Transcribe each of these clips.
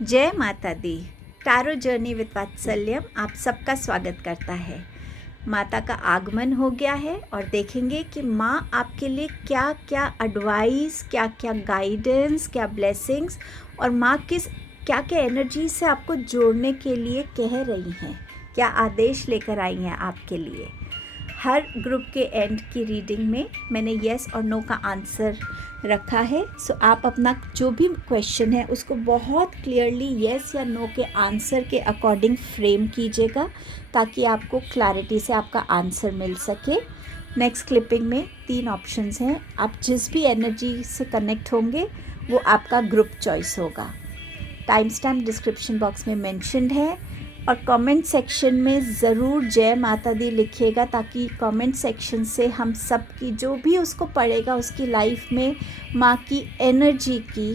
जय माता दी। Tarot journey with वात्सल्यम आप सबका स्वागत करता है। माता का आगमन हो गया है और देखेंगे कि माँ आपके लिए क्या क्या एडवाइस, क्या क्या गाइडेंस, क्या ब्लेसिंग्स और माँ किस क्या क्या एनर्जी से आपको जोड़ने के लिए कह रही हैं, क्या आदेश लेकर आई हैं आपके लिए। हर ग्रुप के एंड की रीडिंग में मैंने येस और नो का आंसर रखा है। सो आप अपना जो भी क्वेश्चन है उसको बहुत क्लियरली येस या नो के आंसर के अकॉर्डिंग फ्रेम कीजिएगा ताकि आपको क्लैरिटी से आपका आंसर मिल सके। नेक्स्ट क्लिपिंग में 3 ऑप्शंस हैं, आप जिस भी एनर्जी से कनेक्ट होंगे वो आपका ग्रुप चॉइस होगा। टाइम स्टैम्प डिस्क्रिप्शन बॉक्स में मेंशन्ड है और कमेंट सेक्शन में ज़रूर जय माता दी लिखिएगा ताकि कमेंट सेक्शन से हम सब की जो भी उसको पढ़ेगा उसकी लाइफ में माँ की एनर्जी की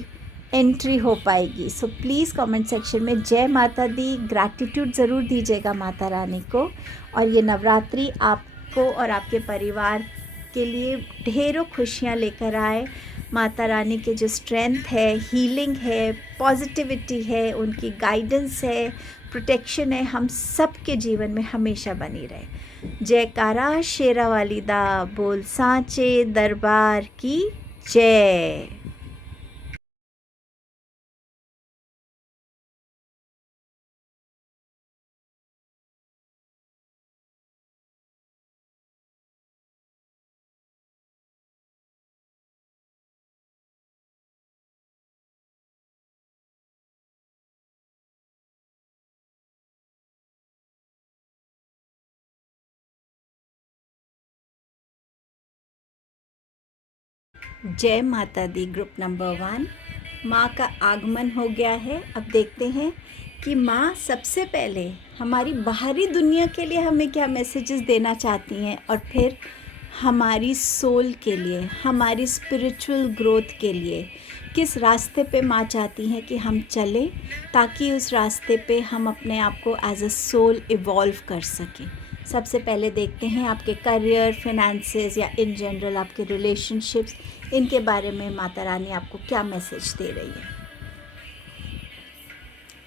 एंट्री हो पाएगी। सो प्लीज़ कमेंट सेक्शन में जय माता दी ग्रैटिट्यूड ज़रूर दीजिएगा माता रानी को। और ये नवरात्रि आपको और आपके परिवार के लिए ढेरों खुशियाँ लेकर आए। माता रानी के जो स्ट्रेंथ है, हीलिंग है, पॉजिटिविटी है, उनकी गाइडेंस है, प्रोटेक्शन है, हम सब के जीवन में हमेशा बनी रहे। जयकारा शेरा वाली दा बोल सांचे दरबार की जय। जय माता दी ग्रुप नंबर 1। माँ का आगमन हो गया है। अब देखते हैं कि माँ सबसे पहले हमारी बाहरी दुनिया के लिए हमें क्या मैसेजेस देना चाहती हैं और फिर हमारी सोल के लिए, हमारी स्पिरिचुअल ग्रोथ के लिए किस रास्ते पे माँ चाहती हैं कि हम चलें ताकि उस रास्ते पे हम अपने आप को एज अ सोल इवॉल्व कर सकें। सबसे पहले देखते हैं आपके करियर, फिनेंसेस या इन जनरल आपके रिलेशनशिप्स, इनके बारे में माता रानी आपको क्या मैसेज दे रही है।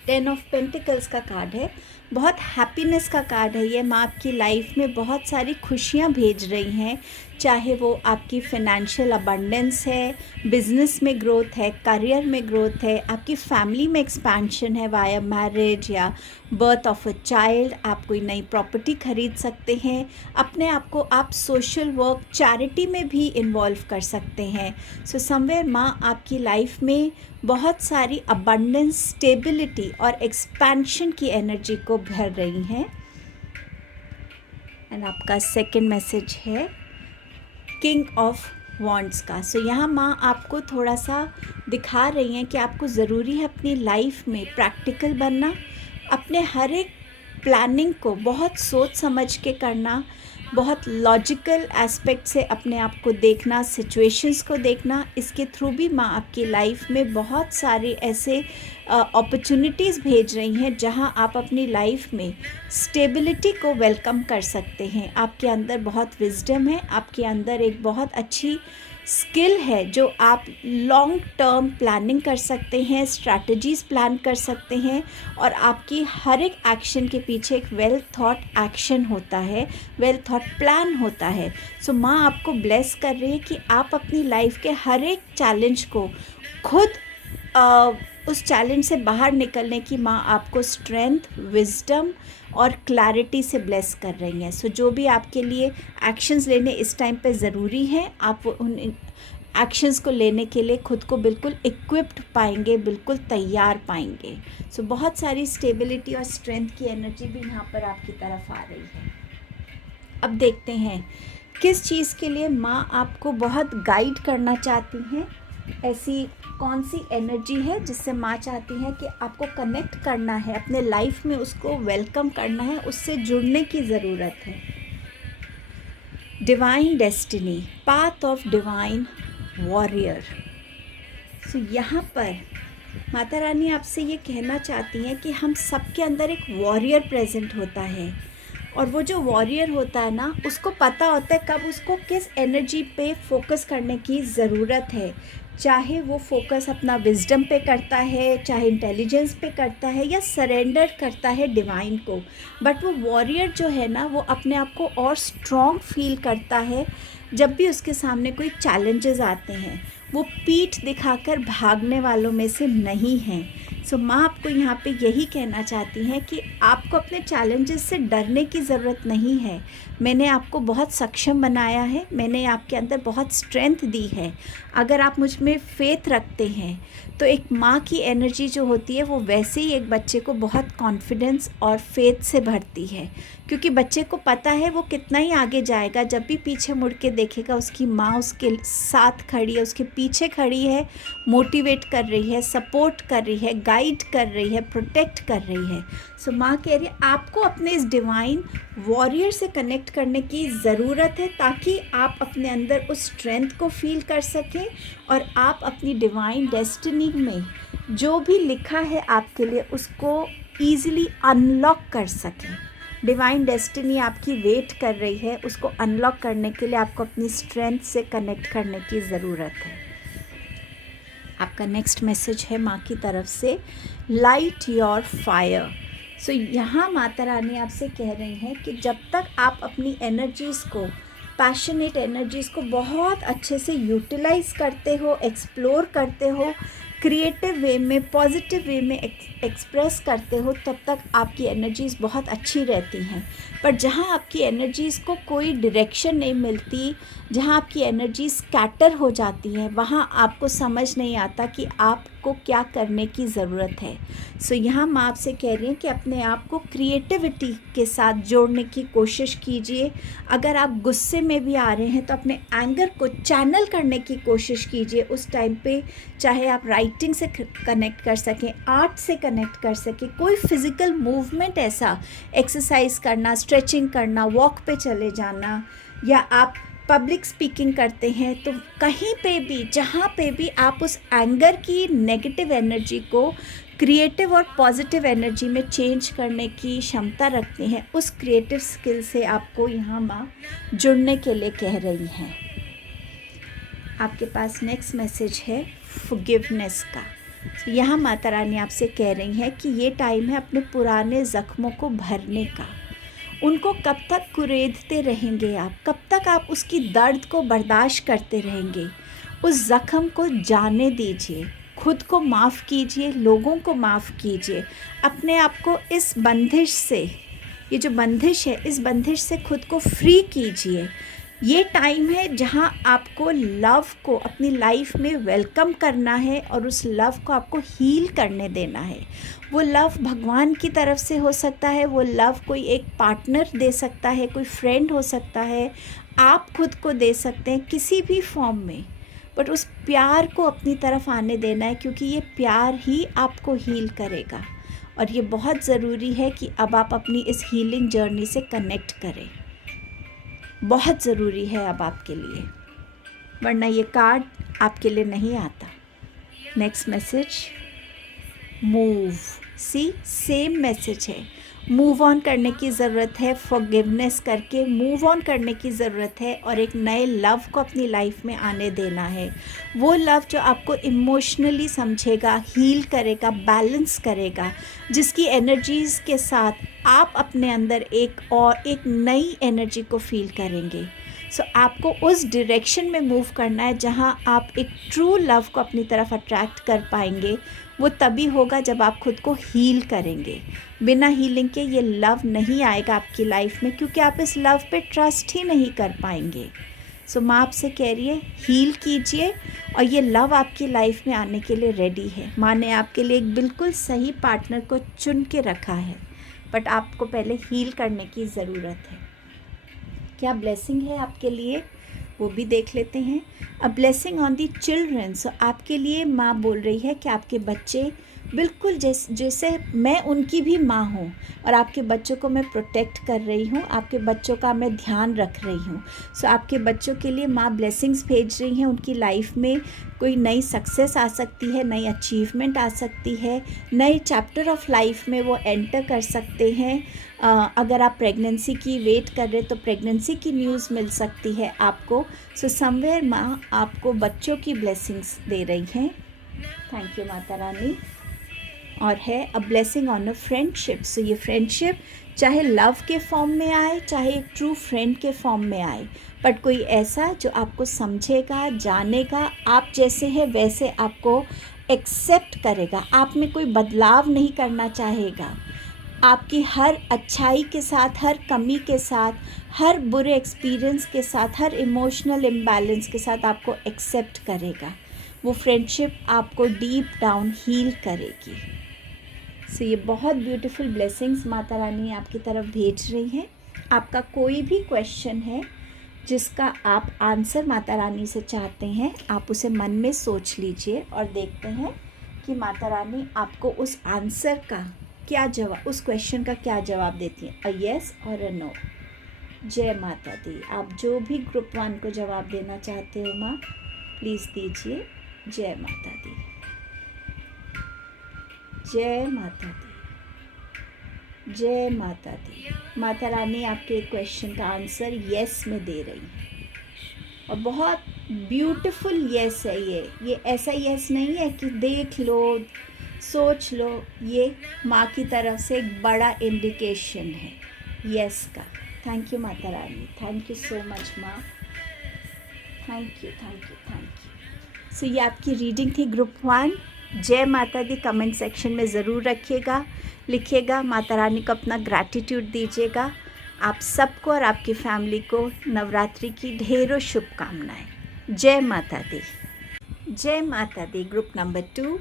10 ऑफ पेंटिकल्स का कार्ड है, बहुत हैप्पीनेस का कार्ड है ये। माँ आपकी लाइफ में बहुत सारी खुशियाँ भेज रही हैं, चाहे वो आपकी फिनेंशियल अबंडेंस है, बिजनेस में ग्रोथ है, करियर में ग्रोथ है, आपकी फैमिली में एक्सपेंशन है वाया मैरिज या बर्थ ऑफ अ चाइल्ड, आप कोई नई प्रॉपर्टी खरीद सकते हैं, अपने आप को आप सोशल वर्क, चैरिटी में भी इन्वॉल्व कर सकते हैं। सो समवेयर माँ आपकी लाइफ में बहुत सारी अबंडेंस, स्टेबिलिटी और एक्सपेंशन की एनर्जी को भर रही हैं। एंड आपका सेकंड मैसेज है किंग ऑफ वॉन्ड्स का। सो यहाँ माँ आपको थोड़ा सा दिखा रही हैं कि आपको ज़रूरी है अपनी लाइफ में प्रैक्टिकल बनना, अपने हर एक प्लानिंग को बहुत सोच समझ के करना, बहुत लॉजिकल एस्पेक्ट से अपने आप को देखना, सिचुएशंस को देखना। इसके थ्रू भी माँ आपकी लाइफ में बहुत सारे ऐसे अपॉर्चुनिटीज़ भेज रही हैं जहां आप अपनी लाइफ में स्टेबिलिटी को वेलकम कर सकते हैं। आपके अंदर बहुत विजडम है, आपके अंदर एक बहुत अच्छी स्किल है जो आप लॉन्ग टर्म प्लानिंग कर सकते हैं, स्ट्रैटेजीज़ प्लान कर सकते हैं और आपकी हर एक एक्शन के पीछे एक वेल थॉट एक्शन होता है, वेल थॉट प्लान होता है। सो माँ आपको ब्लेस कर रही है कि आप अपनी लाइफ के हर एक चैलेंज को खुद उस चैलेंज से बाहर निकलने की माँ आपको स्ट्रेंथ, विजडम और क्लैरिटी से ब्लेस कर रही हैं। सो जो भी आपके लिए एक्शंस लेने इस टाइम पे ज़रूरी हैं, आप उन एक्शंस को लेने के लिए खुद को बिल्कुल इक्विप्ड पाएंगे, बिल्कुल तैयार पाएंगे। सो बहुत सारी स्टेबिलिटी और स्ट्रेंथ की एनर्जी भी यहाँ पर आपकी तरफ आ रही है। अब देखते हैं किस चीज़ के लिए माँ आपको बहुत गाइड करना चाहती हैं, ऐसी कौन सी एनर्जी है जिससे माँ चाहती है कि आपको कनेक्ट करना है, अपने लाइफ में उसको वेलकम करना है, उससे जुड़ने की ज़रूरत है। Divine destiny, path of divine warrior. So यहाँ पर माता रानी आपसे ये कहना चाहती हैं कि हम सबके अंदर एक वॉरियर प्रेजेंट होता है और वो जो वॉरियर होता है ना, उसको पता होता है कब उसको किस एनर्जी पे फोकस करने की ज़रूरत है, चाहे वो फोकस अपना विजडम पे करता है, चाहे इंटेलिजेंस पे करता है, या सरेंडर करता है डिवाइन को, बट वो वॉरियर जो है ना, वो अपने आप को और स्ट्रॉन्ग फील करता है जब भी उसके सामने कोई चैलेंजेस आते हैं। वो पीठ दिखाकर भागने वालों में से नहीं है। सो माँ आपको यहाँ पे यही कहना चाहती हैं कि आपको अपने चैलेंजेस से डरने की ज़रूरत नहीं है। मैंने आपको बहुत सक्षम बनाया है, मैंने आपके अंदर बहुत स्ट्रेंथ दी है। अगर आप मुझ में फेथ रखते हैं तो एक माँ की एनर्जी जो होती है वो वैसे ही एक बच्चे को बहुत कॉन्फिडेंस और फेथ से भरती है, क्योंकि बच्चे को पता है वो कितना ही आगे जाएगा। जब भी पीछे मुड़ के देखेगा, उसकी माँ उसके साथ खड़ी है, उसके पीछे खड़ी है, मोटिवेट कर रही है, सपोर्ट कर रही है, गाइड कर रही है, प्रोटेक्ट कर रही है। सो माँ कह रही है आपको अपने इस डिवाइन वॉरियर से कनेक्ट करने की ज़रूरत है, ताकि आप अपने अंदर उस स्ट्रेंथ को फील कर सकें और आप अपनी डिवाइन डेस्टिनी में जो भी लिखा है आपके लिए उसको ईज़िली अनलॉक कर सकें। डिवाइन डेस्टिनी आपकी वेट कर रही है, उसको अनलॉक करने के लिए आपको अपनी स्ट्रेंथ से कनेक्ट करने की ज़रूरत है। आपका नेक्स्ट मैसेज है माँ की तरफ से, लाइट योर फायर। सो यहाँ माता रानी आपसे कह रही हैं कि जब तक आप अपनी एनर्जीज़ को, पैशनेट एनर्जीज़ को बहुत अच्छे से यूटिलाइज़ करते हो, एक्सप्लोर करते हो, क्रिएटिव वे में, पॉजिटिव वे में एक्सप्रेस करते हो, तब तक आपकी एनर्जीज़ बहुत अच्छी रहती हैं। पर जहाँ आपकी एनर्जीज़ को कोई डायरेक्शन नहीं मिलती, जहाँ आपकी एनर्जी स्कैटर हो जाती है, वहाँ आपको समझ नहीं आता कि आपको क्या करने की ज़रूरत है। सो यहाँ माँ आपसे कह रही हैं कि अपने आप को क्रिएटिविटी के साथ जोड़ने की कोशिश कीजिए। अगर आप गुस्से में भी आ रहे हैं तो अपने एंगर को चैनल करने की कोशिश कीजिए उस टाइम पे, चाहे आप राइटिंग से कनेक्ट कर सकें, आर्ट से कनेक्ट कर सकें, कोई फिज़िकल मूवमेंट ऐसा, एक्सरसाइज करना, स्ट्रेचिंग करना, वॉक पे चले जाना, या आप पब्लिक स्पीकिंग करते हैं तो कहीं पे भी, जहाँ पे भी आप उस एंगर की नेगेटिव एनर्जी को क्रिएटिव और पॉजिटिव एनर्जी में चेंज करने की क्षमता रखते हैं, उस क्रिएटिव स्किल से आपको यहाँ माँ जुड़ने के लिए कह रही हैं। आपके पास नेक्स्ट मैसेज है फॉरगिवनेस का। तो यहाँ माता रानी आपसे कह रही हैं कि ये टाइम है अपने पुराने ज़ख्मों को भरने का। उनको कब तक कुरेदते रहेंगे आप, कब तक आप उसकी दर्द को बर्दाश्त करते रहेंगे? उस ज़ख्म को जाने दीजिए, खुद को माफ़ कीजिए, लोगों को माफ़ कीजिए, अपने आप को इस बंदिश से, ये जो बंदिश है, इस बंदिश से खुद को फ्री कीजिए। ये टाइम है जहाँ आपको लव को अपनी लाइफ में वेलकम करना है और उस लव को आपको हील करने देना है। वो लव भगवान की तरफ से हो सकता है, वो लव कोई एक पार्टनर दे सकता है, कोई फ्रेंड हो सकता है, आप खुद को दे सकते हैं किसी भी फॉर्म में, बट उस प्यार को अपनी तरफ आने देना है, क्योंकि ये प्यार ही आपको हील करेगा। और ये बहुत ज़रूरी है कि अब आप अपनी इस हीलिंग जर्नी से कनेक्ट करें, बहुत ज़रूरी है अब आपके लिए, वरना ये कार्ड आपके लिए नहीं आता। Next message, move. See same message move, on ऑन करने की ज़रूरत है, फॉरगिवनेस करके मूव ऑन करने की ज़रूरत है और एक नए लव को अपनी लाइफ में आने देना है। वो लव जो आपको इमोशनली समझेगा, हील करेगा, बैलेंस करेगा, जिसकी एनर्जीज़ के साथ आप अपने अंदर एक नई एनर्जी को फील करेंगे। सो आपको उस डायरेक्शन में मूव करना है जहाँ आप एक ट्रू लव को अपनी तरफ अट्रैक्ट कर पाएंगे। वो तभी होगा जब आप खुद को हील करेंगे। बिना हीलिंग के ये लव नहीं आएगा आपकी लाइफ में, क्योंकि आप इस लव पे ट्रस्ट ही नहीं कर पाएंगे। सो माँ आपसे कह रही है हील कीजिए और ये लव आपकी लाइफ में आने के लिए रेडी है। माँ ने आपके लिए एक बिल्कुल सही पार्टनर को चुन के रखा है, बट आपको पहले हील करने की ज़रूरत है। क्या ब्लेसिंग है आपके लिए वो भी देख लेते हैं। A blessing on the children. So आपके लिए माँ बोल रही है कि आपके बच्चे बिल्कुल जैसे मैं उनकी भी माँ हूँ और आपके बच्चों को मैं प्रोटेक्ट कर रही हूँ, आपके बच्चों का मैं ध्यान रख रही हूँ। सो आपके बच्चों के लिए माँ ब्लेसिंग्स भेज रही हैं, उनकी लाइफ में कोई नई सक्सेस आ सकती है, नई अचीवमेंट आ सकती है, नए चैप्टर ऑफ लाइफ में वो एंटर कर सकते हैं। अगर आप प्रेगनेंसी की वेट कर रहे तो प्रेगनेंसी की न्यूज़ मिल सकती है आपको। सो समवेयर माँ आपको बच्चों की ब्लेसिंग्स दे रही हैं। थैंक यू माता रानी। और है a blessing on a friendship. So ये फ्रेंडशिप चाहे लव के फॉर्म में आए, चाहे एक ट्रू फ्रेंड के फॉर्म में आए, बट कोई ऐसा जो आपको समझेगा, जानेगा, आप जैसे हैं वैसे आपको एक्सेप्ट करेगा, आप में कोई बदलाव नहीं करना चाहेगा, आपकी हर अच्छाई के साथ, हर कमी के साथ, हर बुरे एक्सपीरियंस के साथ, हर इमोशनल इम्बैलेंस के साथ आपको एक्सेप्ट करेगा। वो फ्रेंडशिप आपको डीप डाउन हील करेगी। सो ये बहुत ब्यूटीफुल ब्लेसिंग्स माता रानी आपकी तरफ भेज रही हैं। आपका कोई भी क्वेश्चन है जिसका आप आंसर माता रानी से चाहते हैं, आप उसे मन में सोच लीजिए और देखते हैं कि माता रानी आपको उस आंसर का क्या जवाब, उस क्वेश्चन का क्या जवाब देती हैं, अ येस और अ नो। जय माता दी। आप जो भी ग्रुप 1 को जवाब देना चाहते हो माँ, प्लीज़ दीजिए। जय माता दी, जय माता दी, जय माता दी। माता रानी आपके क्वेश्चन का आंसर येस में दे रही है और बहुत ब्यूटीफुल येस है ये ऐसा येस नहीं है कि देख लो, सोच लो, ये माँ की तरफ से एक बड़ा इंडिकेशन है येस का। थैंक यू माता रानी, थैंक यू सो मच माँ, thank you, thank you, thank you. So ये आपकी रीडिंग थी ग्रुप 1। जय माता दी कमेंट सेक्शन में ज़रूर रखिएगा, लिखिएगा, माता रानी को अपना ग्रैटिट्यूड दीजिएगा। आप सबको और आपकी फैमिली को नवरात्रि की ढेरों शुभकामनाएं। जय माता दी, जय माता दी। Group number 2।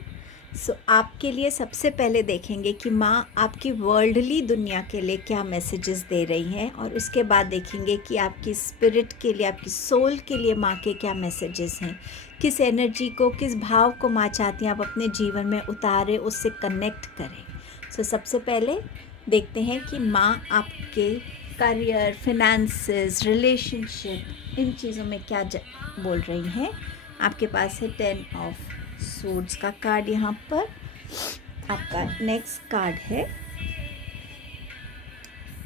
सो आपके लिए सबसे पहले देखेंगे कि माँ आपकी वर्ल्डली दुनिया के लिए क्या मैसेजेस दे रही हैं, और उसके बाद देखेंगे कि आपकी स्पिरिट के लिए, आपकी सोल के लिए माँ के क्या मैसेजेस हैं, किस एनर्जी को, किस भाव को माँ चाहती हैं आप अपने जीवन में उतारें, उससे कनेक्ट करें। सो सबसे पहले देखते हैं कि माँ आपके करियर, फिनेंसेस, रिलेशनशिप, इन चीज़ों में क्या बोल रही हैं। आपके पास है 10 ऑफ सोर्ड्स का कार्ड यहाँ पर। आपका नेक्स्ट कार्ड है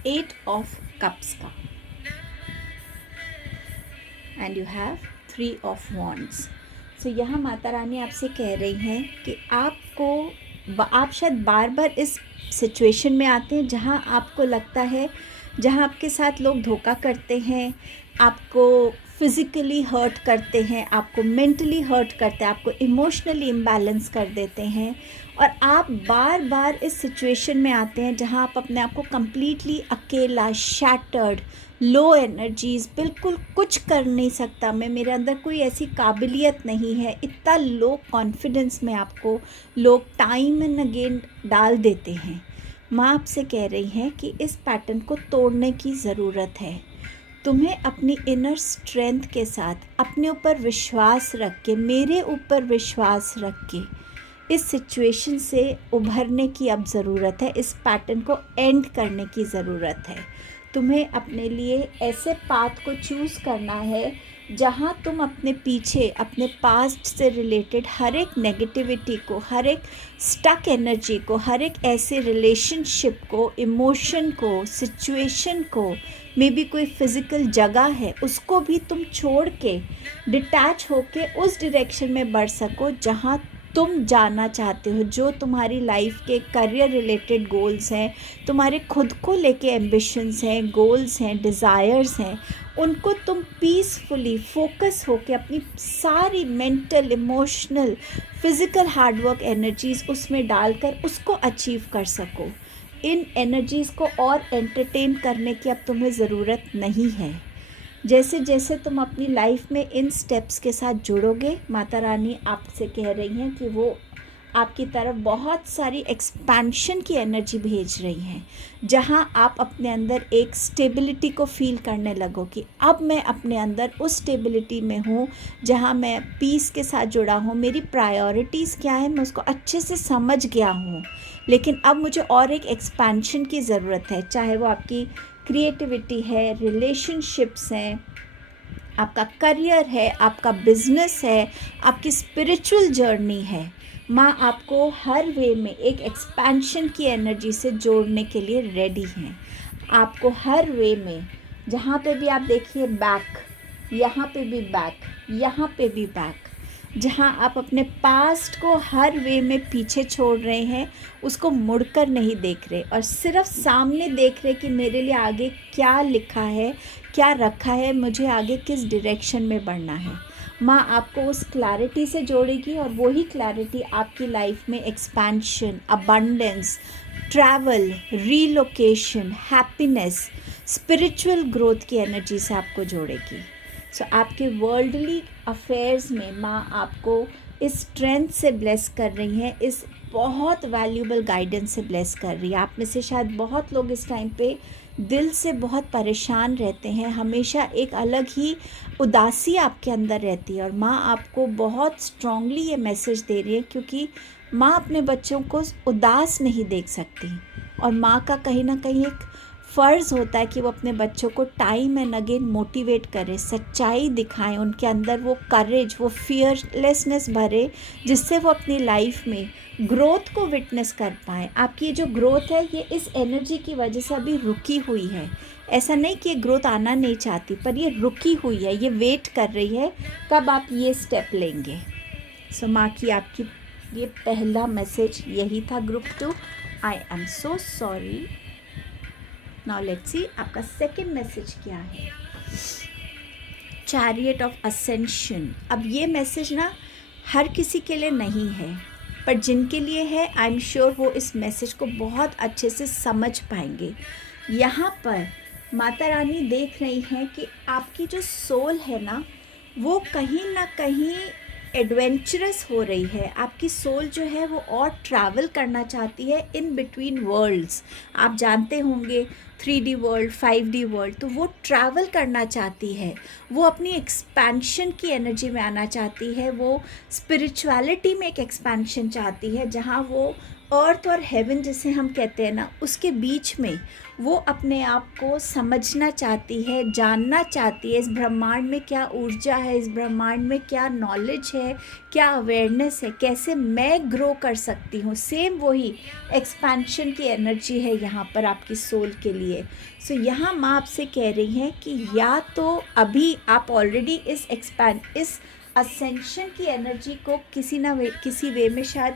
8 ऑफ कप्स का, and you have 3 of wands. So यहाँ माता रानी आपसे कह रही हैं कि आप शायद बार बार इस सिचुएशन में आते हैं जहाँ आपको लगता है, जहाँ आपके साथ लोग धोखा करते हैं, आपको फिज़िकली हर्ट करते हैं, आपको मेंटली हर्ट करते हैं, आपको इमोशनली इम्बैलेंस कर देते हैं, और आप बार बार इस सिचुएशन में आते हैं जहाँ आप अपने आप को कम्प्लीटली अकेला, शैटर्ड, लो एनर्जीज़, बिल्कुल कुछ कर नहीं सकता मैं, मेरे अंदर कोई ऐसी काबिलियत नहीं है, इतना लो कॉन्फिडेंस में आपको लोग टाइम एंड अगेन डाल देते हैं। माँ आपसे कह रही हैं कि इस पैटर्न को तोड़ने की ज़रूरत है। तुम्हें अपनी इनर स्ट्रेंथ के साथ, अपने ऊपर विश्वास रख के, मेरे ऊपर विश्वास रख के इस सिचुएशन से उभरने की अब ज़रूरत है, इस पैटर्न को एंड करने की ज़रूरत है। तुम्हें अपने लिए ऐसे पाथ को चूज़ करना है जहाँ तुम अपने पीछे, अपने पास्ट से रिलेटेड हर एक नेगेटिविटी को, हर एक स्टक एनर्जी को, हर एक ऐसे रिलेशनशिप को, इमोशन को, सिचुएशन को, मे बी कोई फिज़िकल जगह है, उसको भी तुम छोड़ के डिटैच होके उस डायरेक्शन में बढ़ सको जहाँ तुम जाना चाहते हो, जो तुम्हारी लाइफ के करियर रिलेटेड गोल्स हैं, तुम्हारे खुद को लेके एम्बिशंस हैं, गोल्स हैं, डिज़ायर्स हैं, उनको तुम पीसफुली फोकस होके अपनी सारी mental, emotional, physical hard work energies उसमें डालकर उसको अचीव कर सको। इन एनर्जीज़ को और एंटरटेन करने की अब तुम्हें ज़रूरत नहीं है। जैसे जैसे तुम अपनी लाइफ में इन स्टेप्स के साथ जुड़ोगे, माता रानी आपसे कह रही हैं कि वो आपकी तरफ बहुत सारी एक्सपेंशन की एनर्जी भेज रही हैं, जहां आप अपने अंदर एक स्टेबिलिटी को फील करने लगो कि अब मैं अपने अंदर उस स्टेबिलिटी में हूँ जहां मैं पीस के साथ जुड़ा हूँ, मेरी प्रायोरिटीज़ क्या है मैं उसको अच्छे से समझ गया हूँ, लेकिन अब मुझे और एक एक्सपेंशन की ज़रूरत है, चाहे वो आपकी क्रिएटिविटी है, रिलेशनशिप्स हैं, आपका करियर है, आपका बिजनेस है, आपकी स्पिरिचुअल जर्नी है। माँ आपको हर वे में एक एक्सपेंशन की एनर्जी से जोड़ने के लिए रेडी हैं। आपको हर वे में, जहाँ पे भी आप देखिए बैक, यहाँ पे भी बैक, यहाँ पे भी बैक, जहाँ आप अपने पास्ट को हर वे में पीछे छोड़ रहे हैं, उसको मुड़कर नहीं देख रहे और सिर्फ सामने देख रहे कि मेरे लिए आगे क्या लिखा है, क्या रखा है, मुझे आगे किस डायरेक्शन में बढ़ना है। माँ आपको उस क्लैरिटी से जोड़ेगी और वही क्लैरिटी आपकी लाइफ में expansion, abundance, travel, relocation, happiness, spiritual growth की एनर्जी से आपको जोड़ेगी। सो आपके वर्ल्डली अफेयर्स में माँ आपको इस स्ट्रेंथ से ब्लेस कर रही हैं, इस बहुत वैल्यूबल गाइडेंस से ब्लेस कर रही है। आप में से शायद बहुत लोग इस टाइम पे दिल से बहुत परेशान रहते हैं, हमेशा एक अलग ही उदासी आपके अंदर रहती है और माँ आपको बहुत स्ट्रांगली ये मैसेज दे रही है, क्योंकि माँ अपने बच्चों को उदास नहीं देख सकती और माँ का कहीं ना कहीं एक फ़र्ज़ होता है कि वो अपने बच्चों को टाइम एंड अगेन मोटिवेट करे, सच्चाई दिखाएं, उनके अंदर वो करेज, वो फियरलेसनेस भरे, जिससे वो अपनी लाइफ में ग्रोथ को विटनेस कर पाएँ। आपकी ये जो ग्रोथ है ये इस एनर्जी की वजह से अभी रुकी हुई है। ऐसा नहीं कि ये ग्रोथ आना नहीं चाहती, पर ये रुकी हुई है, ये वेट कर रही है कब आप ये स्टेप लेंगे। सो माँ की आपकी ये पहला मैसेज यही था group 2। I am so sorry. Now let's see आपका सेकंड मैसेज क्या है। Chariot of ascension. अब ये मैसेज ना हर किसी के लिए नहीं है, पर जिनके लिए है आई एम श्योर वो इस मैसेज को बहुत अच्छे से समझ पाएंगे। यहाँ पर माता रानी देख रही हैं कि आपकी जो सोल है ना वो कहीं ना कहीं एडवेंचरस हो रही है। आपकी सोल जो है वो और ट्रैवल करना चाहती है इन बिटवीन वर्ल्ड्स। आप जानते होंगे 3D वर्ल्ड, 5D वर्ल्ड, तो वो ट्रैवल करना चाहती है, वो अपनी एक्सपेंशन की एनर्जी में आना चाहती है, वो स्पिरिचुअलिटी में एक एक्सपेंशन चाहती है, जहाँ वो अर्थ और हेवन जिसे हम कहते हैं ना उसके बीच में वो अपने आप को समझना चाहती है, जानना चाहती है इस ब्रह्मांड में क्या ऊर्जा है, इस ब्रह्मांड में क्या नॉलेज है, क्या अवेयरनेस है, कैसे मैं ग्रो कर सकती हूँ। सेम वही एक्सपेंशन की एनर्जी है यहाँ पर आपकी सोल के लिए। सो यहाँ माँ आपसे कह रही हैं कि या तो अभी आप ऑलरेडी इस असेंशन की एनर्जी को किसी वे में शायद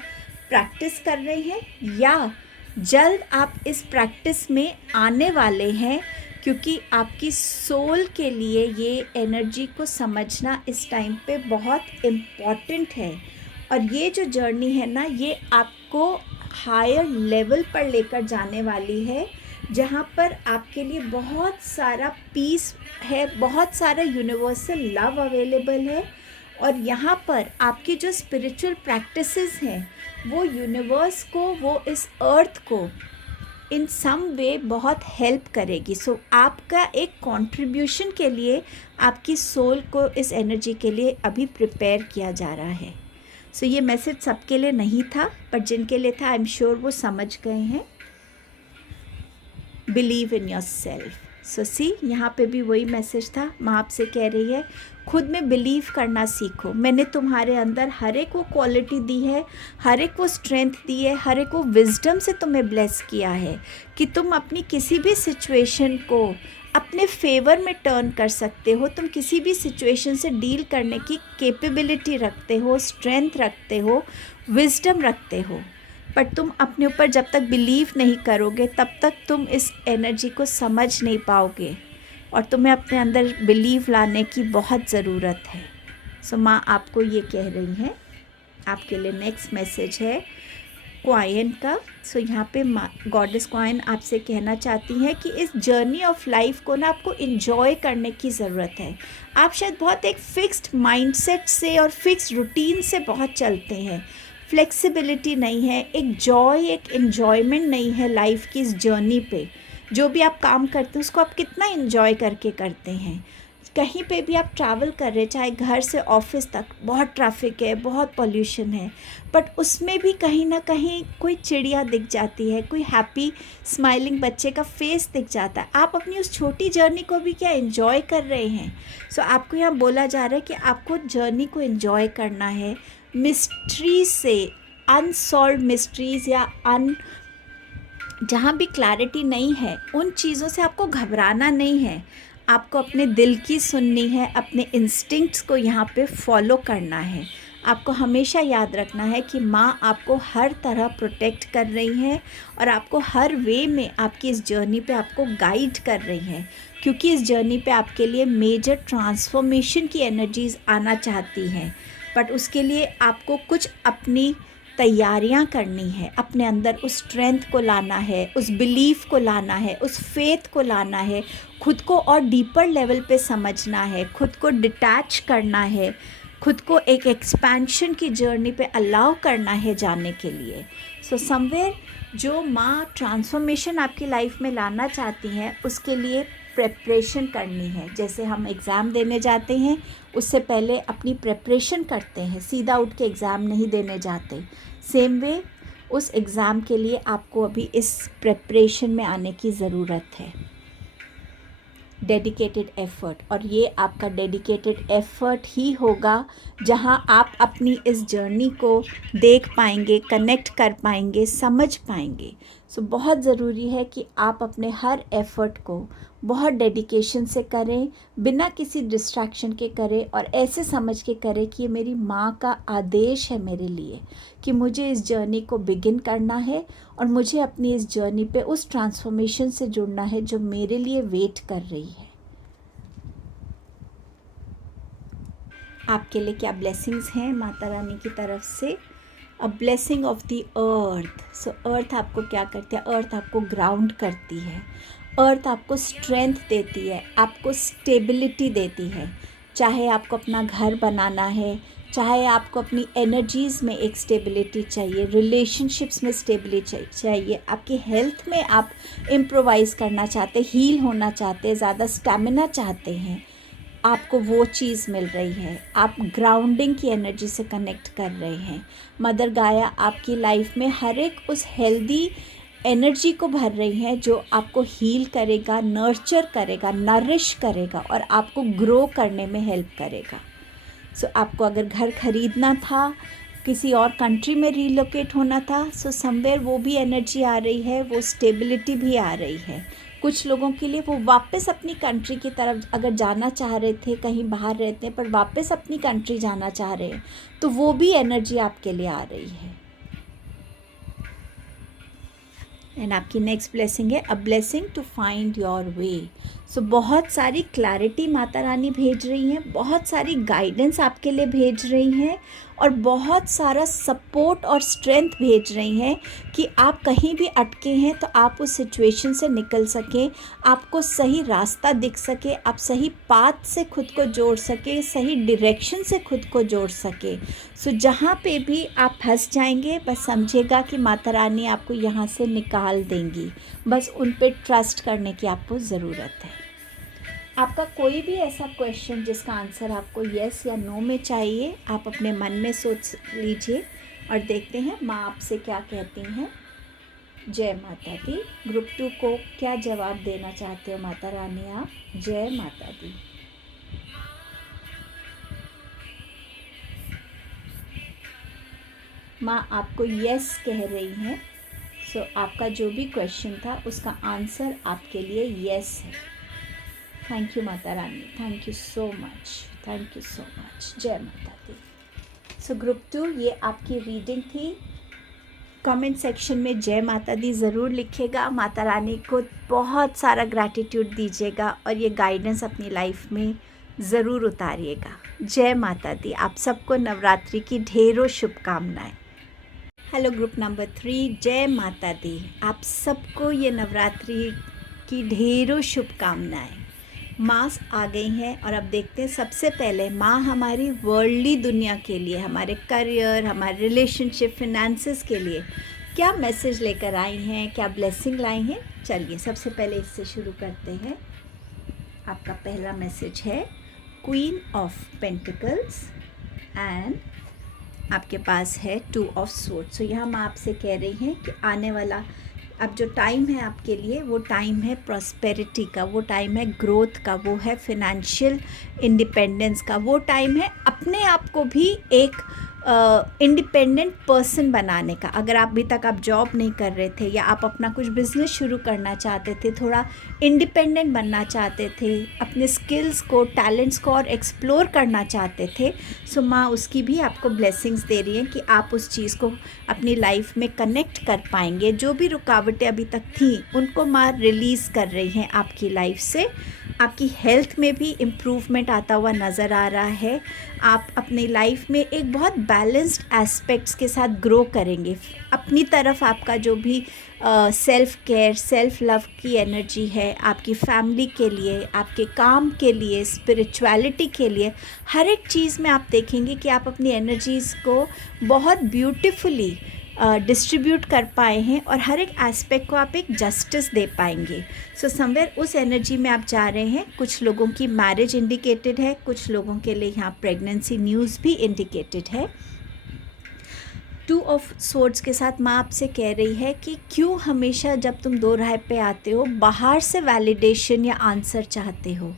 प्रैक्टिस कर रहे हैं, या जल्द आप इस प्रैक्टिस में आने वाले हैं, क्योंकि आपकी सोल के लिए ये एनर्जी को समझना इस टाइम पे बहुत इम्पॉर्टेंट है। और ये जो जर्नी है ना ये आपको हायर लेवल पर लेकर जाने वाली है, जहाँ पर आपके लिए बहुत सारा पीस है, बहुत सारा यूनिवर्सल लव अवेलेबल है। और यहाँ पर आपकी जो स्पिरिचुअल प्रैक्टिसेस हैं वो यूनिवर्स को, वो इस अर्थ को इन सम वे बहुत हेल्प करेगी। सो आपका एक कंट्रीब्यूशन के लिए आपकी सोल को इस एनर्जी के लिए अभी प्रिपेयर किया जा रहा है। सो ये मैसेज सबके लिए नहीं था, पर जिनके लिए था आई एम श्योर वो समझ गए हैं। Believe in yourself. So see यहाँ पे भी वही मैसेज था। माँ आपसे कह रही है खुद में बिलीव करना सीखो। मैंने तुम्हारे अंदर हर एक वो क्वालिटी दी है, हर एक वो स्ट्रेंथ दी है, हर एक वो विजडम से तुम्हें ब्लेस किया है कि तुम अपनी किसी भी सिचुएशन को अपने फेवर में टर्न कर सकते हो। तुम किसी भी सिचुएशन से डील करने की कैपेबिलिटी रखते हो, स्ट्रेंथ रखते हो, विजडम रखते हो। पर तुम अपने ऊपर जब तक बिलीव नहीं करोगे तब तक तुम इस एनर्जी को समझ नहीं पाओगे, और तुम्हें अपने अंदर बिलीव लाने की बहुत ज़रूरत है। सो माँ आपको ये कह रही हैं। आपके लिए नेक्स्ट मैसेज है क्वाइन का। सो यहाँ पे गॉडेस क्वाइन आपसे कहना चाहती हैं कि इस जर्नी ऑफ लाइफ को ना आपको इन्जॉय करने की ज़रूरत है। आप शायद बहुत एक फ़िक्स्ड माइंडसेट से और फिक्स्ड रूटीन से बहुत चलते हैं, फ्लेक्सिबिलिटी नहीं है, एक जॉय, एक एन्जॉयमेंट नहीं है लाइफ की इस जर्नी पे। जो भी आप काम करते हैं उसको आप कितना एन्जॉय करके करते हैं। कहीं पे भी आप ट्रैवल कर रहे हैं, चाहे घर से ऑफिस तक, बहुत ट्रैफिक है, बहुत पॉल्यूशन है, बट उसमें भी कहीं ना कहीं कोई चिड़िया दिख जाती है, कोई हैप्पी स्माइलिंग बच्चे का फेस दिख जाता है। आप अपनी उस छोटी जर्नी को भी क्या एंजॉय कर रहे हैं। सो आपको यहाँ बोला जा रहा है कि आपको जर्नी को एंजॉय करना है। मिस्ट्री से, अनसॉल्व मिस्ट्रीज़ या जहाँ भी क्लैरिटी नहीं है, उन चीज़ों से आपको घबराना नहीं है। आपको अपने दिल की सुननी है, अपने इंस्टिंक्ट्स को यहाँ पे फॉलो करना है। आपको हमेशा याद रखना है कि माँ आपको हर तरह प्रोटेक्ट कर रही है और आपको हर वे में आपकी इस जर्नी पे आपको गाइड कर रही है, क्योंकि इस जर्नी पे आपके लिए मेजर ट्रांसफॉर्मेशन की एनर्जीज़ आना चाहती हैं। बट उसके लिए आपको कुछ अपनी तैयारियां करनी है, अपने अंदर उस स्ट्रेंथ को लाना है, उस बिलीफ को लाना है, उस फेथ को लाना है, खुद को और डीपर लेवल पे समझना है, खुद को डिटैच करना है, खुद को एक एक्सपेंशन की जर्नी पे अलाउ करना है जाने के लिए। सो समवेयर जो माँ ट्रांसफॉर्मेशन आपकी लाइफ में लाना चाहती हैं, उसके लिए प्रेपरेशन करनी है। जैसे हम एग्ज़ाम देने जाते हैं, उससे पहले अपनी प्रेपरेशन करते हैं, सीधा उठ के एग्ज़ाम नहीं देने जाते। सेम वे उस एग्ज़ाम के लिए आपको अभी इस प्रेपरेशन में आने की ज़रूरत है। डेडिकेटेड एफ़र्ट, और ये आपका डेडिकेटेड एफ़र्ट ही होगा जहां आप अपनी इस जर्नी को देख पाएंगे, कनेक्ट कर पाएंगे, समझ पाएंगे। सो बहुत ज़रूरी है कि आप अपने हर एफ़र्ट को बहुत डेडिकेशन से करें, बिना किसी डिस्ट्रैक्शन के करें, और ऐसे समझ के करें कि ये मेरी माँ का आदेश है मेरे लिए कि मुझे इस जर्नी को बिगिन करना है और मुझे अपनी इस जर्नी पे उस ट्रांसफॉर्मेशन से जुड़ना है जो मेरे लिए वेट कर रही है। आपके लिए क्या ब्लेसिंग्स हैं माता रानी की तरफ से? A blessing of the earth. So earth आपको क्या करती है? अर्थ आपको ग्राउंड करती है, अर्थ आपको स्ट्रेंथ देती है, आपको स्टेबिलिटी देती है। चाहे आपको अपना घर बनाना है, चाहे आपको अपनी एनर्जीज़ में एक स्टेबिलिटी चाहिए, रिलेशनशिप्स में स्टेबिलिटी चाहिए, आपकी हेल्थ में आप इम्प्रोवाइज़ करना चाहते, हील होना चाहते, ज़्यादा स्टैमिना चाहते हैं, आपको वो चीज़ मिल रही है। आप ग्राउंडिंग की एनर्जी से कनेक्ट कर रहे हैं। मदर गाया आपकी लाइफ में हर एक उस हेल्दी एनर्जी को भर रही है जो आपको हील करेगा, नर्चर करेगा, नरिश करेगा और आपको ग्रो करने में हेल्प करेगा। सो आपको अगर घर खरीदना था, किसी और कंट्री में रीलोकेट होना था, सो समवेयर वो भी एनर्जी आ रही है, वो स्टेबिलिटी भी आ रही है। कुछ लोगों के लिए वो वापस अपनी कंट्री की तरफ अगर जाना चाह रहे थे, कहीं बाहर रहते हैं पर वापस अपनी कंट्री जाना चाह रहे हैं, तो वो भी एनर्जी आपके लिए आ रही है। एंड आपकी नेक्स्ट ब्लेसिंग है a blessing to find your way. So बहुत सारी क्लैरिटी माता रानी भेज रही हैं, बहुत सारी गाइडेंस आपके लिए भेज रही हैं और बहुत सारा सपोर्ट और स्ट्रेंथ भेज रही हैं कि आप कहीं भी अटके हैं तो आप उस सिचुएशन से निकल सकें, आपको सही रास्ता दिख सके, आप सही पाथ से खुद को जोड़ सके, सही डायरेक्शन से खुद को जोड़ सके। सो जहाँ पे भी आप फंस जाएंगे, बस समझिएगा कि माता रानी आपको यहाँ से निकाल देंगी। बस उन पे ट्रस्ट करने की आपको ज़रूरत है। आपका कोई भी ऐसा क्वेश्चन जिसका आंसर आपको येस या नो में चाहिए, आप अपने मन में सोच लीजिए और देखते हैं माँ आपसे क्या कहती हैं। जय माता दी। ग्रुप 2 को क्या जवाब देना चाहते हो माता रानी आप? जय माता दी। माँ आपको यस कह रही हैं। सो आपका जो भी क्वेश्चन था उसका आंसर आपके लिए यस है। थैंक यू माता रानी, thank you so much, thank you so much. जय माता दी। सो ग्रुप 2 ये आपकी रीडिंग थी। कमेंट सेक्शन में जय माता दी ज़रूर लिखिएगा। माता रानी को बहुत सारा ग्रैटिट्यूड दीजिएगा और ये गाइडेंस अपनी लाइफ में ज़रूर उतारिएगा। जय माता दी। आप सबको नवरात्रि की ढेरों शुभकामनाएं। हेलो ग्रुप नंबर 3, जय माता दी। आप सबको ये नवरात्रि की ढेरों शुभकामनाएं। माँ आ गई हैं और अब देखते हैं सबसे पहले माँ हमारी वर्ल्डली दुनिया के लिए, हमारे करियर, हमारे रिलेशनशिप, फिनेंसेस के लिए क्या मैसेज लेकर आई हैं, क्या ब्लेसिंग लाई हैं। चलिए सबसे पहले इससे शुरू करते हैं। आपका पहला मैसेज है क्वीन ऑफ पेंटिकल्स एंड आपके पास है 2 ऑफ स्वॉर्ड्स। यहाँ माँ आपसे कह रही हैं कि आने वाला अब जो टाइम है आपके लिए, वो टाइम है प्रॉस्पेरिटी का, वो टाइम है ग्रोथ का, वो है फिनेंशियल इंडिपेंडेंस का, वो टाइम है अपने आप को भी एक इंडिपेंडेंट पर्सन बनाने का। अगर आप अभी तक आप जॉब नहीं कर रहे थे या आप अपना कुछ बिजनेस शुरू करना चाहते थे, थोड़ा इंडिपेंडेंट बनना चाहते थे, अपने स्किल्स को, टैलेंट्स को और एक्सप्लोर करना चाहते थे, सो माँ उसकी भी आपको ब्लेसिंग्स दे रही हैं कि आप उस चीज़ को अपनी लाइफ में कनेक्ट कर पाएंगे। जो भी रुकावटें अभी तक थी उनको माँ रिलीज़ कर रही हैं आपकी लाइफ से। आपकी हेल्थ में भी इम्प्रूवमेंट आता हुआ नज़र आ रहा है। आप अपनी लाइफ में एक बहुत बैलेंस्ड एस्पेक्ट्स के साथ ग्रो करेंगे। अपनी तरफ आपका जो भी सेल्फ केयर, सेल्फ लव की एनर्जी है, आपकी फैमिली के लिए, आपके काम के लिए, स्पिरिचुअलिटी के लिए, हर एक चीज़ में आप देखेंगे कि आप अपनी एनर्जीज़ को बहुत ब्यूटीफुली डिस्ट्रीब्यूट कर पाए हैं और हर एक एस्पेक्ट को आप एक जस्टिस दे पाएंगे। सो समवेयर उस एनर्जी में आप जा रहे हैं। कुछ लोगों की मैरिज इंडिकेटेड है, कुछ लोगों के लिए यहाँ प्रेगनेंसी न्यूज़ भी इंडिकेटेड है। 2 ऑफ स्वॉर्ड्स के साथ माँ आपसे कह रही है कि क्यों हमेशा जब तुम दो राह पे आते हो बाहर से वैलिडेशन या आंसर चाहते हो।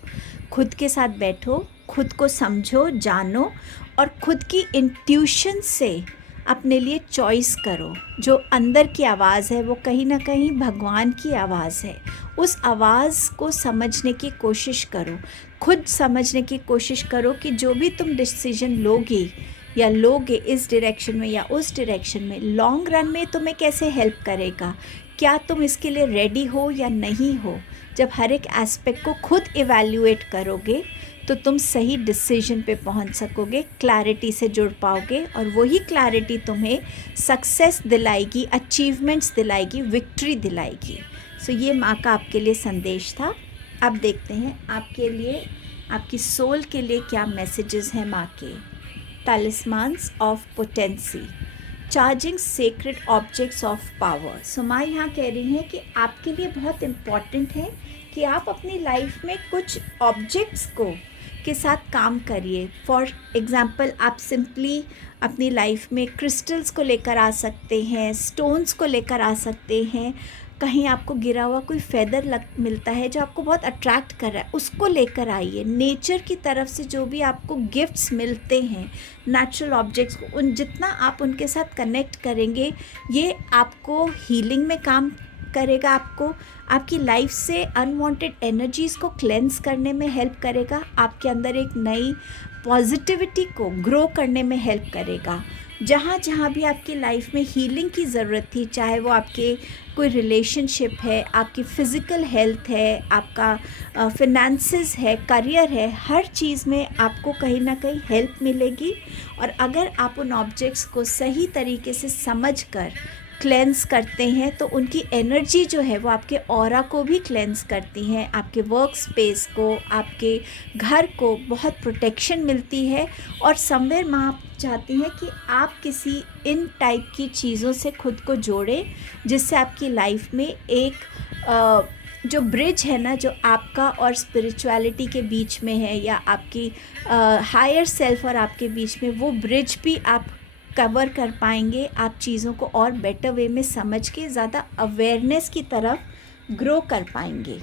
खुद के साथ बैठो, खुद को समझो, जानो और खुद की इंट्यूशन से अपने लिए चॉइस करो। जो अंदर की आवाज़ है वो कहीं ना कहीं भगवान की आवाज़ है। उस आवाज़ को समझने की कोशिश करो, खुद समझने की कोशिश करो कि जो भी तुम डिसीजन लोगी या लोगे इस डायरेक्शन में या उस डायरेक्शन में, लॉन्ग रन में तुम्हें कैसे हेल्प करेगा, क्या तुम इसके लिए रेडी हो या नहीं हो। जब हर एक एस्पेक्ट को खुद इवैल्यूएट करोगे तो तुम सही डिसीजन पे पहुंच सकोगे, क्लैरिटी से जुड़ पाओगे और वही क्लैरिटी तुम्हें सक्सेस दिलाएगी, अचीवमेंट्स दिलाएगी, विक्ट्री दिलाएगी। सो ये माँ का आपके लिए संदेश था। अब देखते हैं आपके लिए, आपकी सोल के लिए क्या मैसेजेस हैं माँ के। Talismans of potency, charging sacred objects of power. So माँ यहाँ कह रही हैं कि आपके लिए बहुत इम्पॉर्टेंट है कि आप अपनी लाइफ में कुछ ऑब्जेक्ट्स को के साथ काम करिए। फॉर एग्ज़ाम्पल आप सिंपली अपनी लाइफ में क्रिस्टल्स को लेकर आ सकते हैं, स्टोन्स को लेकर आ सकते हैं। कहीं आपको गिरा हुआ कोई फेदर मिलता है जो आपको बहुत अट्रैक्ट कर रहा है, उसको लेकर आइए। नेचर की तरफ से जो भी आपको गिफ्ट्स मिलते हैं, नेचुरल ऑब्जेक्ट्स को, उन जितना आप उनके साथ कनेक्ट करेंगे, ये आपको हीलिंग में काम करेगा, आपको आपकी लाइफ से अनवांटेड एनर्जीज़ को क्लेंस करने में हेल्प करेगा, आपके अंदर एक नई पॉजिटिविटी को ग्रो करने में हेल्प करेगा। जहाँ जहाँ भी आपकी लाइफ में हीलिंग की ज़रूरत थी, चाहे वो आपके कोई रिलेशनशिप है, आपकी फ़िज़िकल हेल्थ है, आपका फिनेंसेस है, करियर है, हर चीज़ में आपको कहीं ना कहीं हेल्प मिलेगी। और अगर आप उन ऑब्जेक्ट्स को सही तरीके से समझकर क्लेंस करते हैं तो उनकी एनर्जी जो है वो आपके ऑरा को भी क्लेंस करती हैं, आपके वर्क स्पेस को, आपके घर को बहुत प्रोटेक्शन मिलती है। और समवेयर माँ आप चाहती हैं कि आप किसी इन टाइप की चीज़ों से खुद को जोड़ें जिससे आपकी लाइफ में एक जो ब्रिज है ना, जो आपका और स्पिरिचुअलिटी के बीच में है या आपकी हायर सेल्फ और आपके बीच में, वो ब्रिज भी आप कवर कर पाएंगे। आप चीज़ों को और बेटर वे में समझ के ज़्यादा अवेयरनेस की तरफ ग्रो कर पाएंगे।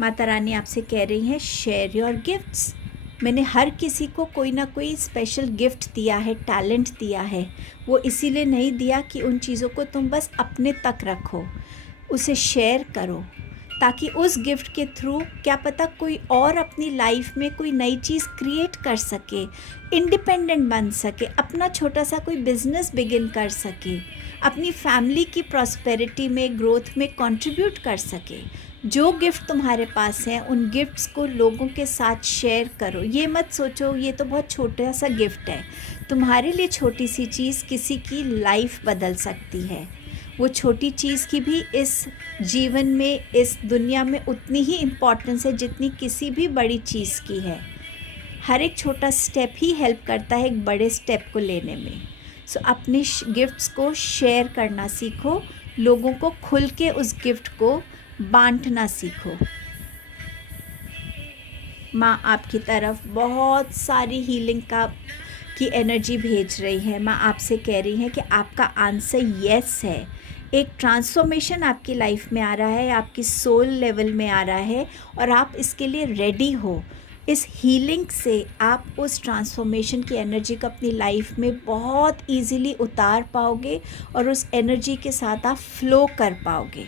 माता रानी आपसे कह रही हैं शेयर योर गिफ्ट्स। मैंने हर किसी को कोई ना कोई स्पेशल गिफ्ट दिया है, टैलेंट दिया है। वो इसीलिए नहीं दिया कि उन चीज़ों को तुम बस अपने तक रखो, उसे शेयर करो ताकि उस गिफ्ट के थ्रू क्या पता कोई और अपनी लाइफ में कोई नई चीज़ क्रिएट कर सके, इंडिपेंडेंट बन सके, अपना छोटा सा कोई बिजनेस बिगिन कर सके, अपनी फैमिली की प्रॉस्पेरिटी में, ग्रोथ में कंट्रीब्यूट कर सके। जो गिफ्ट तुम्हारे पास है उन गिफ्ट्स को लोगों के साथ शेयर करो। ये मत सोचो ये तो बहुत छोटा सा गिफ्ट है। तुम्हारे लिए छोटी सी चीज़ किसी की लाइफ बदल सकती है। वो छोटी चीज़ की भी इस जीवन में, इस दुनिया में उतनी ही इम्पोर्टेंस है जितनी किसी भी बड़ी चीज़ की है। हर एक छोटा स्टेप ही हेल्प करता है एक बड़े स्टेप को लेने में। सो अपने गिफ्ट्स को शेयर करना सीखो, लोगों को खुल के उस गिफ्ट को बांटना सीखो। माँ आपकी तरफ बहुत सारी हीलिंग की एनर्जी भेज रही है। माँ आपसे कह रही है कि आपका आंसर यस है। एक ट्रांसफॉर्मेशन आपकी लाइफ में आ रहा है, आपकी सोल लेवल में आ रहा है और आप इसके लिए रेडी हो। इस हीलिंग से आप उस ट्रांसफॉर्मेशन की एनर्जी को अपनी लाइफ में बहुत इजीली उतार पाओगे और उस एनर्जी के साथ आप फ्लो कर पाओगे।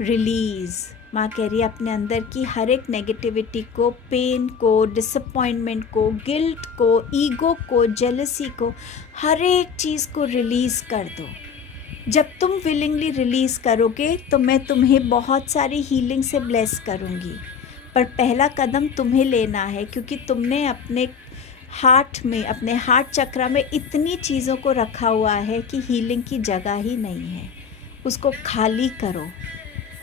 रिलीज़, माँ कह रही है अपने अंदर की हर एक नेगेटिविटी को, पेन को, डिसअपॉइंटमेंट को, गिल्ट को, ईगो को, जेलसी को, हर एक चीज़ को रिलीज़ कर दो। जब तुम विलिंगली रिलीज़ करोगे तो मैं तुम्हें बहुत सारी हीलिंग से ब्लेस करूँगी, पर पहला कदम तुम्हें लेना है, क्योंकि तुमने अपने हार्ट में, अपने हार्ट चक्र में इतनी चीज़ों को रखा हुआ है कि हीलिंग की जगह ही नहीं है। उसको खाली करो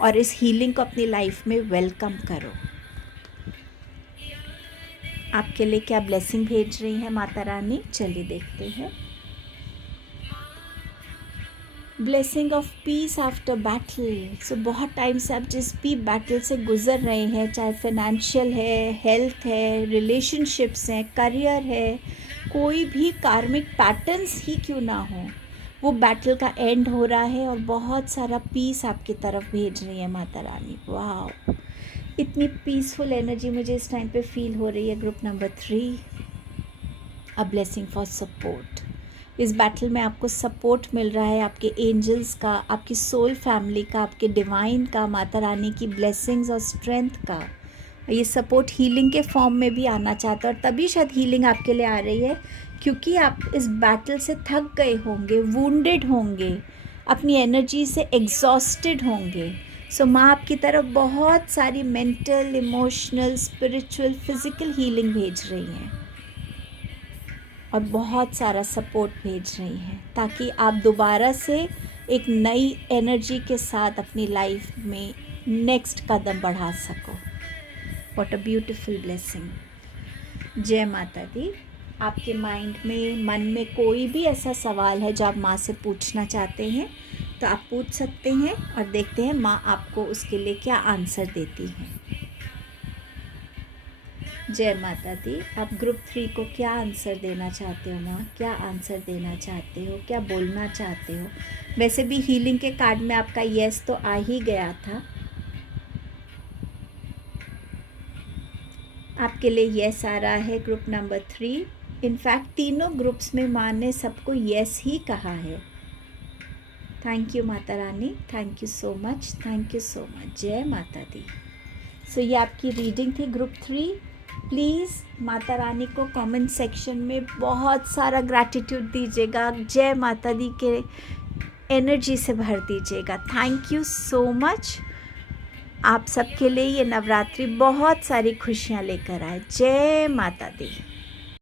और इस हीलिंग को अपनी लाइफ में वेलकम करो। आपके लिए क्या ब्लेसिंग भेज रही है माता रानी, चलिए देखते हैं। Blessing of peace after battle. So बहुत टाइम से आप जिस भी बैटल से गुजर रहे हैं, चाहे फाइनेंशियल है, हेल्थ है, रिलेशनशिप्स हैं, करियर है, कोई भी कार्मिक पैटर्न्स ही क्यों ना हो, वो बैटल का एंड हो रहा है और बहुत सारा पीस आपकी तरफ भेज रही है माता रानी। वाह, इतनी पीसफुल एनर्जी मुझे इस टाइम पे फील हो रही है। Group number 3, a blessing for support. इस बैटल में आपको सपोर्ट मिल रहा है आपके एंजल्स का, आपकी सोल फैमिली का, आपके डिवाइन का, माता रानी की ब्लेसिंग्स और स्ट्रेंथ का। ये सपोर्ट हीलिंग के फॉर्म में भी आना चाहता है और तभी शायद हीलिंग आपके लिए आ रही है, क्योंकि आप इस बैटल से थक गए होंगे, वुंडेड होंगे, अपनी एनर्जी से एग्जॉस्टेड होंगे। सो माँ आपकी तरफ बहुत सारी mental, emotional, spiritual, physical healing भेज रही हैं और बहुत सारा सपोर्ट भेज रही हैं, ताकि आप दोबारा से एक नई एनर्जी के साथ अपनी लाइफ में नेक्स्ट कदम बढ़ा सको। What a beautiful blessing. जय माता दी। आपके माइंड में, मन में कोई भी ऐसा सवाल है जो आप माँ से पूछना चाहते हैं तो आप पूछ सकते हैं और देखते हैं माँ आपको उसके लिए क्या आंसर देती हैं। जय माता दी। आप ग्रुप 3 को क्या आंसर देना चाहते हो माँ, क्या आंसर देना चाहते हो, क्या बोलना चाहते हो? वैसे भी हीलिंग के कार्ड में आपका यस तो आ ही गया था। आपके लिए यस आ रहा है ग्रुप नंबर 3। इनफैक्ट तीनों ग्रुप्स में माँ ने सबको यस ही कहा है। थैंक यू माता रानी, thank you so much, thank you so much. जय माता दी। सो ये आपकी रीडिंग थी ग्रुप 3। प्लीज़ माता रानी को कमेंट सेक्शन में बहुत सारा ग्रैटिट्यूड दीजिएगा, जय माता दी के एनर्जी से भर दीजिएगा। Thank you so much. आप सबके लिए ये नवरात्रि बहुत सारी खुशियाँ लेकर आए। जय माता दी।